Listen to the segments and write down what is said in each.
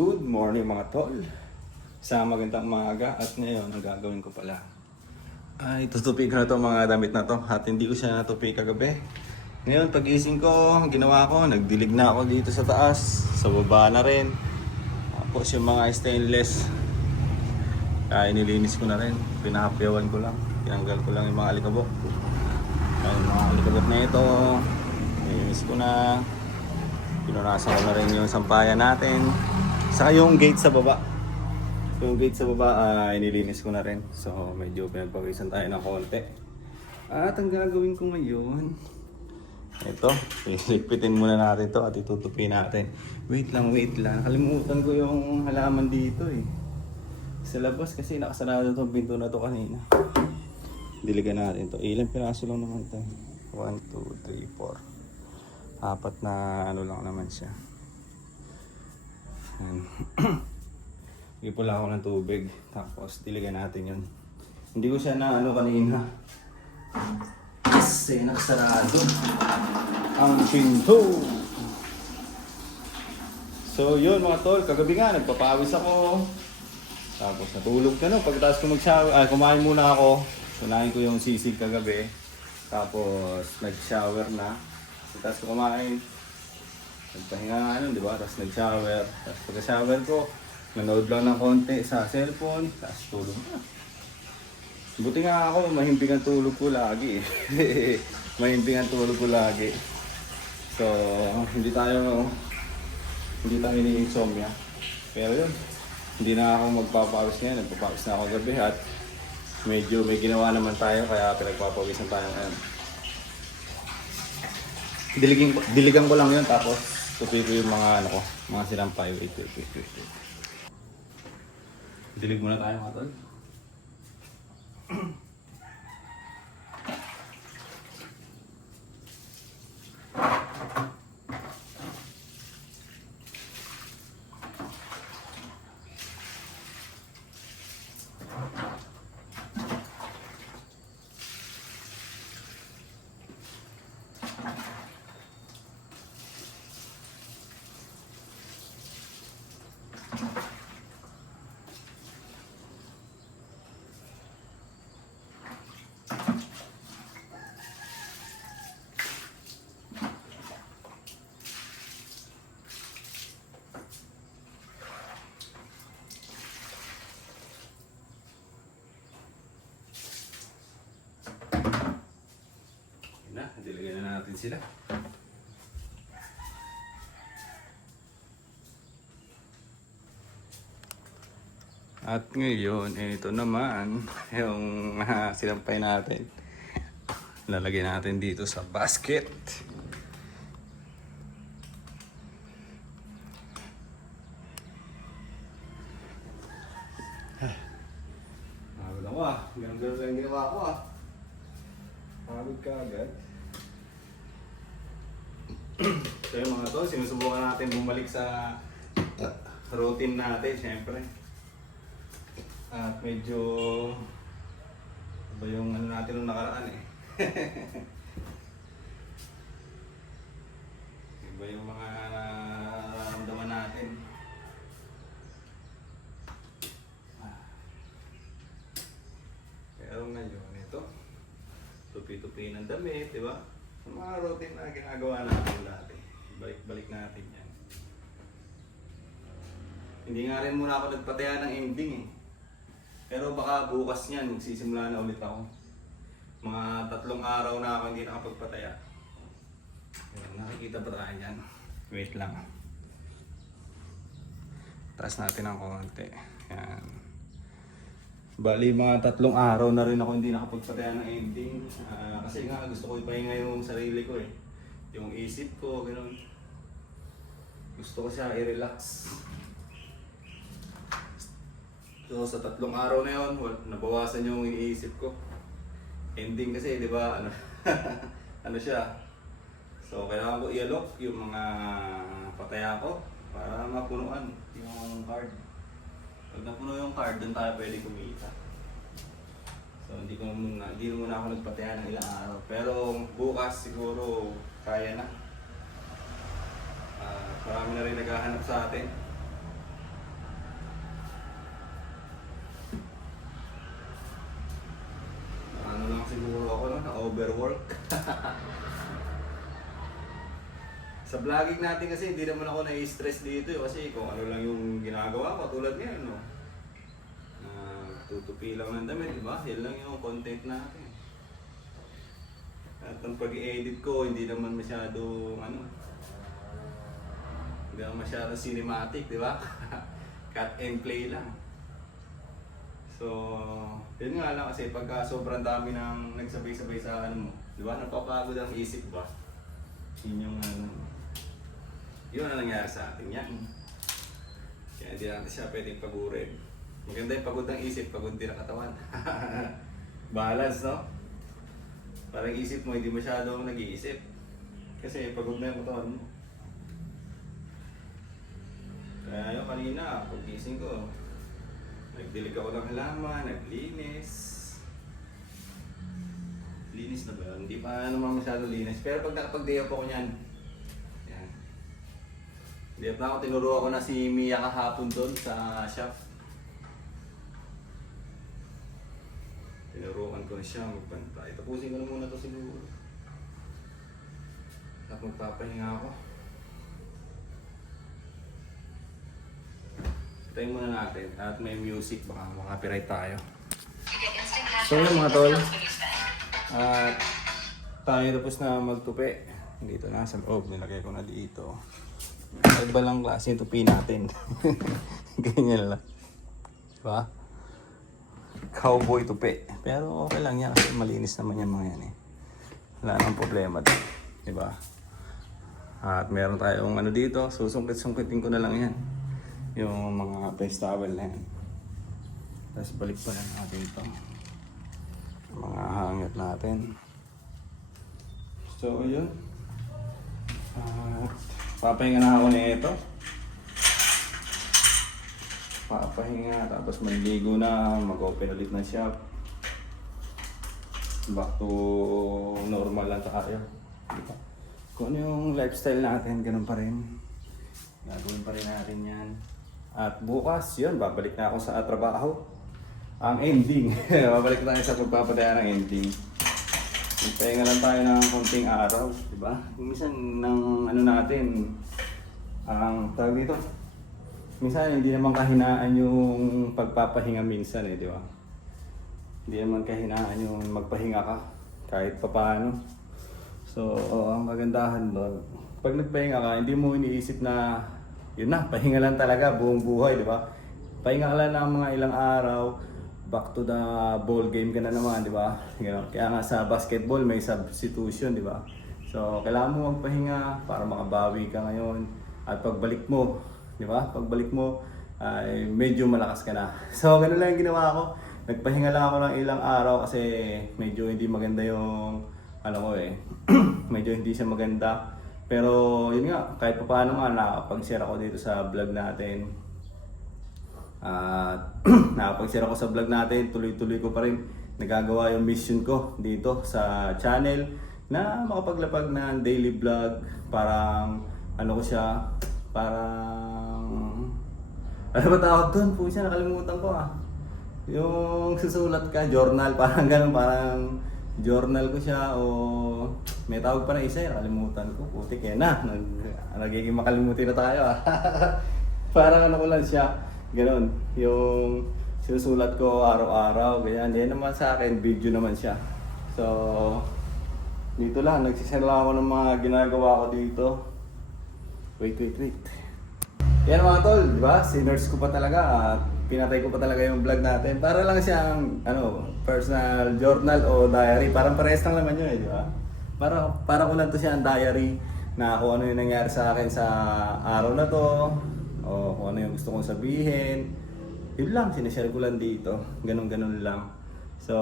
Good morning mga tol. Sa magandang umaga at ngayon ang gagawin ko pala ay tutupi ko na to mga damit na to at hindi ko siya natupi kagabi. Ngayon pag-gising ko, ginawa ko, nagdilig na ako dito sa taas, sa baba na rin. Tapos yung mga stainless, kaya nilinis ko na rin, pinahapyawan ko lang, tinanggal ko lang yung mga alikabok. Yung mga alikabok na ito, nilinis ko na, pinunasan ko na rin yung sampayan natin. Saka yung gate sa baba. Yung gate sa baba ay nilinis ko na rin. So medyo pinagpawisan tayo ng konti. At ang gagawin ko ngayon, ito, iligpitin muna natin to at itutupi natin. Wait lang. Nakalimutan ko yung halaman dito eh. Sa labas kasi nakasarado tong pinto na to kanina. Diligan natin to. Ilang piraso lang naman to. 1, 2, 3, 4. Apat na ano lang naman siya. Ipula ako ng tubig, tapos diligan natin yun. Hindi ko siya na ano kanina kasi nakasarado ang pinto. So yun mga tol, kagabi nga nagpapawis ako. Tapos natulog ka no, pagkatapos ko mag-shower, kumain muna ako. Sunahin ko yung sisig kagabi. Tapos nag-shower na. Tapos ko kumain. Nagpahinga nga ano, di ba? Tapos nag-shower. Tapos pagka-shower ko, nanood lang ng konti sa cellphone. Tapos tulog na. Buti nga ako, mahimbing ang tulog ko lagi eh. Mahimbing ang tulog ko lagi. So, hindi tayo ini-insomnia. Pero yun, hindi na ako magpapawis ngayon. Nagpapawis na ako gabi at medyo may ginawa naman tayo kaya pinagpapawisan tayo ngayon. Diligan ko lang yun tapos tupi ko yung mga ano ko, mga sinampay. Wait. Dilig muna tayo mga tol. Diligan na natin sila. At ngayon, ito naman yung sinampay natin. Lalagay natin dito sa basket. Pagod ako ah. Ganun lang ginawa ko ah. Pagod ka agad. So yung mga to, sinusubukan natin bumalik sa routine natin, syempre. At medyo iba yung ano natin nung nakaraan eh. Iba yung mga nararamdaman natin. Pero ngayon ito, tupi-tupi ng damit, di ba? Yung mga routine na ginagawa natin dati, balik-balik natin yan. Hindi nga rin muna ako nagpataya ng ending eh. Pero baka bukas niyan, magsisimula na ulit ako. Mga 3 araw na ako hindi nakapagpataya. Yan, nakikita pa tayo yan. Wait lang. Taas natin ng konti. Yan. Bali mga 3 araw na rin ako hindi nakapagpataya ng ending. Kasi nga gusto ko ipahinga yung sarili ko eh. Yung isip ko, gano'n. Gusto ko siya i-relax. So sa 3 araw na yun, nabawasan yung iniisip ko. Ending kasi, di ba, ano, ano siya. So kailangan ko i-alok yung mga pataya ko para mapunuan yung card. Pag napuno yung card, doon tayo pwede kumita. So hindi muna ako nagpataya ng ilang araw. Pero bukas siguro kaya na. Marami na rin naghahanap sa atin. Sa vlogging natin kasi hindi naman ako na-stress dito kasi kung ano lang yung ginagawa ko tulad ngayon, no? Tutupi lang ng damit, di ba? Yan lang yung content natin. At ang pag-i-edit ko, hindi naman masyado, hindi naman masyado cinematic, di ba? Cut and play lang. So, yun nga lang kasi pagka sobrang dami nang nagsabay-sabay sa mo, di ba? Napapagod ang isip ba? Yun yung yun ang nangyari sa atin yan. Kaya hindi natin siya pwedeng pagurin. Maganda yung pagod ng isip, pagod din ang katawan. Balance, no? Parang isip mo, hindi masyado nag-iisip. Kasi pagod na yung katawan mo. Kaya yung kanina, pag-gising ko, nagdilig ako ng halaman, naglinis. Linis na ba? Hindi pa naman masyado linis. Pero pag nakapag-day off ako niyan, yan. Day off na ako, tinuro ako na si Mia kahapon doon sa shop. Tinuruan ko na siya magpantay. Tapusin ko na muna ito siguro. At magpapahinga ako. Tayo muna natin at may music, baka makapiright tayo. So yun mga tol. At tayo tapos na magtupi. Dito na sa loob, nilagay ko na dito. Iba lang klase yung tupi natin. Ganyan lang. Diba? Cowboy tupi. Pero okay lang yan kasi malinis naman yan mga yan eh. Wala nang problema din. Diba? At meron tayong dito, susungkit-sungkitin ko na lang yan. Yung mga face towel na yan. Tapos balik pa lang natin ito. Mga hangit natin. So yun. Papahinga na ako nito. Papahinga, tapos manligo na, mag-open ulit ng shop. Back to normal lang tayo. Diba? Kung ano yung lifestyle natin, ganun pa rin. Gagawin pa rin natin yan. At bukas, yun, babalik na ako sa trabaho. Ang ending. Babalik na tayo sa pagpapadaya ng ending. Pahinga lang tayo ng konting araw, diba? Minsan ng natin, ang tawag dito, minsan hindi naman kahinaan yung pagpapahinga minsan di ba? Hindi naman kahinaan yung magpahinga ka kahit papaano. So, ang kagandahan doon, pag nagpahinga ka, hindi mo iniisip na yun na, pahinga lang talaga buong buhay, di ba? Pahinga ka lang ng mga ilang araw, back to the ball game ka na naman, di ba? Kaya nga sa basketball may substitution, di ba? So, kailangan mo magpahinga para makabawi ka ngayon. At pagbalik mo, di ba? Pagbalik mo, ay medyo malakas ka na. So, ganun lang yung ginawa ko. Nagpahinga lang ako ng ilang araw kasi medyo hindi maganda yung medyo hindi siya maganda. Pero yun nga, kahit pa paano nga nakapag-share ako dito sa vlog natin. Nakapag-share ako sa vlog natin, tuloy-tuloy ko pa rin nagagawa yung mission ko dito sa channel na makapaglapag ng daily vlog. Parang ano ba tawag doon? Pucha, nakalimutan ko yung susulat ka, journal, parang ganun, parang journal ko siya o may tawag pa na isa, nakalimutan ko. Putik yan na, nagiging makalimutin na tayo Parang ko lang siya, ganun, yung sinusulat ko araw-araw, ganyan. Yan naman sa akin, video naman siya. So, dito lang, nagsisend lang ako ng mga ginagawa ko dito. Wait. Yan mga tol, di ba? Sinners ko pa talaga at pinatay ko pa talaga yung vlog natin. Para lang siyang personal journal o diary. Parang parehas lang naman yun, di ba? Para ko lang to siya ang diary na kung ano yung nangyari sa akin sa araw na to o kung ano yung gusto kong sabihin. Yun lang, sinashare ko lang dito. Ganun lang. So,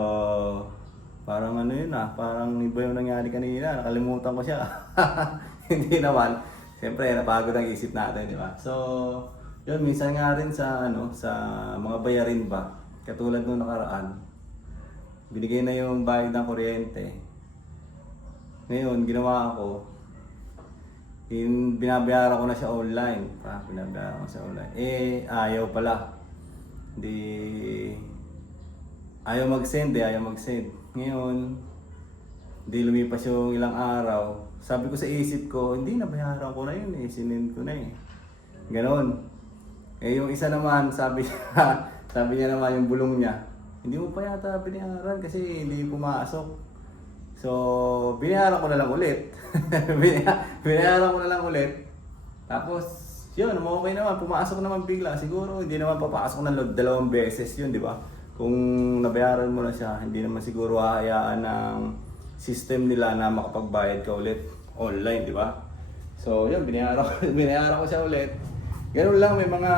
parang parang iba yung nangyari kanina. Nakalimutan ko siya. Hindi naman. Siyempre, napagod ang isip natin, di ba? So, yun, minsan nga rin sa mga bayarin ba, katulad nung nakaraan, binigay na yung bayad ng kuryente. Ngayon, ginawa ko, binabayaran ko na siya online. Binabayaran ko siya online. Ayaw pala. Ayaw mag-send. Ngayon, Hindi lumipas yung ilang araw. Sabi ko sa isip ko, hindi, nabayaran ko na yun eh. Sinend ko na eh. Ganon. Eh yung isa naman, sabi niya, sabi niya naman yung bulong niya, hindi mo pa yata binayaran kasi hindi pumasok. So, binayaran ko na lang ulit. Binayaran ko na lang ulit. Tapos, yun, okay naman. Pumasok naman bigla. Siguro, hindi naman papasok ng 2 beses yun, di ba? Kung nabayaran mo na siya, hindi naman siguro hahayaan ng system nila na makapagbayad ka ulit online, di ba? So, yun, binayaran ko siya ulit. Ganun lang, may mga,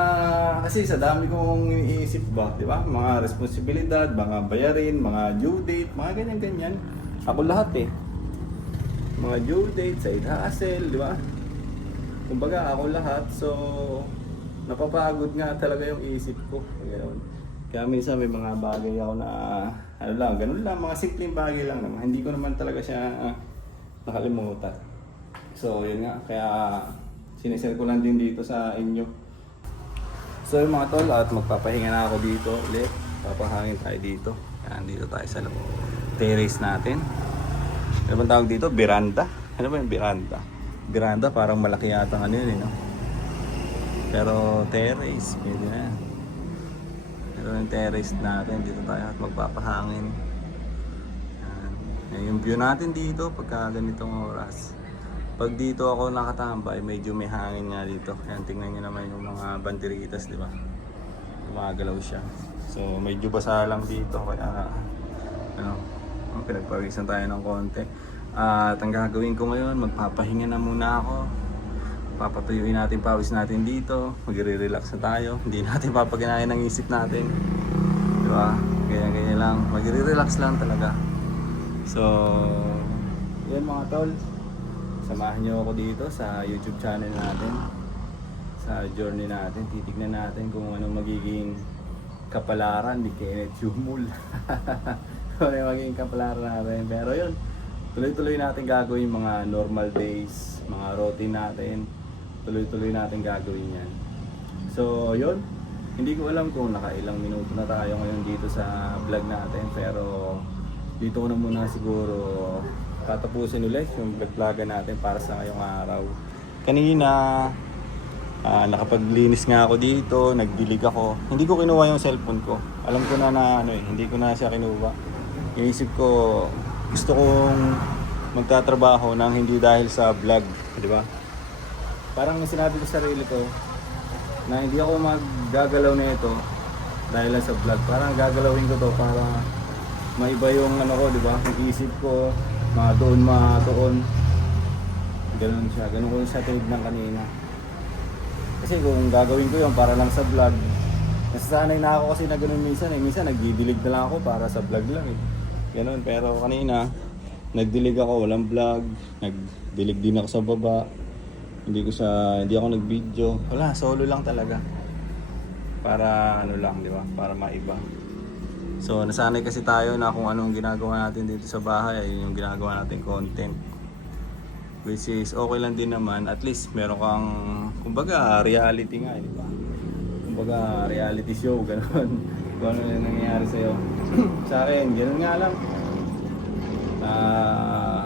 kasi sa dami kong iniisip ba, di ba? Mga responsibilidad, mga bayarin, mga due date, mga ganyan-ganyan. Ako lahat eh. Mga due date, side hustle, di ba? Kumbaga, ako lahat. So, napapagod nga talaga yung isip ko. Ganun. Kaya minsan may mga bagay ako na, ano lang, ganun lang, mga simpleng bagay lang naman. Hindi ko naman talaga siya nakalimutan. So, yun nga, kaya sinishare ko lang din dito sa inyo. So, yung mga tol, at magpapahinga na ako dito ulit. Papahangin tayo dito. Yan, dito tayo sa terrace natin. Ano bang tawag dito? Veranda? Ano ba yung veranda? Veranda, parang malaki yata ano yun, no? Pero terrace, pwede na. Ito yung terrace natin, dito tayo at magpapahangin. Yan. Yung view natin dito pagka ganitong oras. Pag dito ako nakatambay, medyo may hangin nga dito. Yan, tingnan nyo naman yung mga banderitas, di ba? Gumagalaw siya. So, medyo basa lang dito, kaya ano, pinagpawisan tayo ng konti. At ang gagawin ko ngayon, magpapahinga na muna ako. Papatuyuin natin pawis natin dito, magre-relax na tayo. Hindi natin papaganayan ng isip natin. Di ba? Ganyan lang, magre-relax lang talaga. So, yan mga tol. Samahan nyo ako dito sa YouTube channel natin. Sa journey natin, titignan natin kung anong magiging kapalaran ni Kenneth Humul. Kung anong magiging kapalaran natin. Pero yun, tuloy-tuloy natin gagawin mga normal days, mga routine natin. Tuloy-tuloy natin gagawin yan. So, yun. Hindi ko alam kung nakailang minuto na tayo ngayon dito sa vlog natin. Pero, dito ko na muna siguro tatapusin ulit yung vlog natin para sa ngayong araw. Kanina, nakapaglinis nga ako dito, nagdilig ako. Hindi ko kinuha yung cellphone ko. Alam ko na hindi ko na siya kinuha. Inisip ko, gusto kong magtatrabaho nang hindi dahil sa vlog, di ba? Parang sinabi ko sa sarili ko na hindi ako maggagalaw nito dahil lang sa vlog. Parang gagalawin ko to para maiba yung ano ko, di ba? Yung isip ko, doon. Ganun siya. Ganun ko siya tinignan kanina. Kasi kung gagawin ko yun para lang sa vlog, nasasanay na ako kasi na ganun minsan eh. Minsan nagdidilig na lang ako para sa vlog lang eh. Ganun. Pero kanina, nagdilig ako, walang vlog. Nagdilig din ako sa baba. Hindi ako nag-video. Wala, solo lang talaga. Para ano lang, di ba? Para maiba. So, nasanay kasi tayo na kung anong ginagawa natin dito sa bahay ay yung ginagawa natin content. Which is okay lang din naman. At least meron kang, kumbaga, reality nga, di ba? Kumbaga, reality show, gano'n. Kung ano yung nangyayari sa'yo. Sa akin, gano'n nga lang.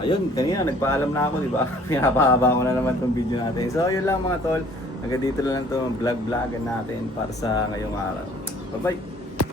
Yun, kanina nagpaalam na ako, di ba? Pinapahaba ko na naman itong video natin. So, yun lang mga tol. Hanggang dito lang itong vlog-vlogan natin para sa ngayong araw. Bye-bye!